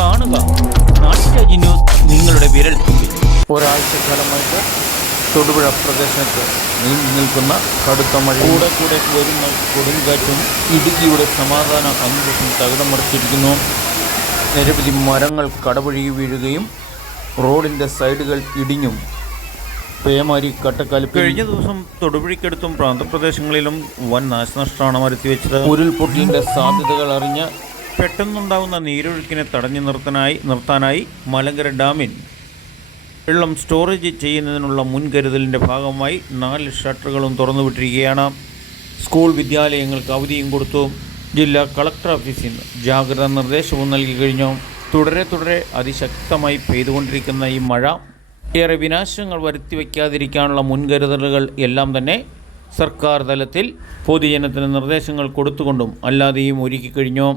കാണുക നാട്ടുരാജ്യ ന്യൂസ് നിങ്ങളുടെ വിരൽത്തുമ്പിൽ. ഒരാഴ്ചക്കാലമായിട്ട് തൊടുപുഴ പ്രദേശത്ത് നീണ്ടു നിൽക്കുന്ന കടുത്ത മഴ കൂടെ വരുന്ന കൊടുങ്കാറ്റും ഇടുക്കിയുടെ സമാധാന അന്തരീക്ഷം തകിടം മറിച്ചിരിക്കുന്നു. നിരവധി മരങ്ങൾ കടപുഴകി വീഴുകയും റോഡിൻ്റെ സൈഡുകൾ ഇടിഞ്ഞും പേമാരി കട്ടക്കാലി കഴിഞ്ഞ ദിവസം തൊടുപുഴയ്ക്കടുത്തും പ്രാന്തപ്രദേശങ്ങളിലും വൻ നാശനഷ്ടമാണ് വരുത്തിവെച്ചത്. ഉരുൾപൊട്ടലിൻ്റെ സാധ്യതകൾ അറിഞ്ഞ് പെട്ടെന്നുണ്ടാകുന്ന നീരൊഴുക്കിനെ തടഞ്ഞു നിർത്താനായി മലങ്കര ഡാമിൽ വെള്ളം സ്റ്റോറേജ് ചെയ്യുന്നതിനുള്ള മുൻകരുതലിൻ്റെ ഭാഗമായി 4 ഷട്ടറുകളും തുറന്നുവിട്ടിരിക്കുകയാണ്. സ്കൂൾ വിദ്യാലയങ്ങൾക്ക് അവധിയും കൊടുത്തു. ജില്ലാ കളക്ടർ ഓഫീസിൽ നിന്ന് ജാഗ്രതാ നിർദ്ദേശവും നൽകി കഴിഞ്ഞു. തുടരെ അതിശക്തമായി പെയ്തുകൊണ്ടിരിക്കുന്ന ഈ മഴ ഏറെ വിനാശങ്ങൾ വരുത്തിവെക്കാതിരിക്കാനുള്ള മുൻകരുതലുകൾ എല്ലാം തന്നെ സർക്കാർ തലത്തിൽ പൊതുജനത്തിന് നിർദ്ദേശങ്ങൾ കൊടുത്തുകൊണ്ടും അല്ലാതെയും ഒരുക്കി കഴിഞ്ഞു.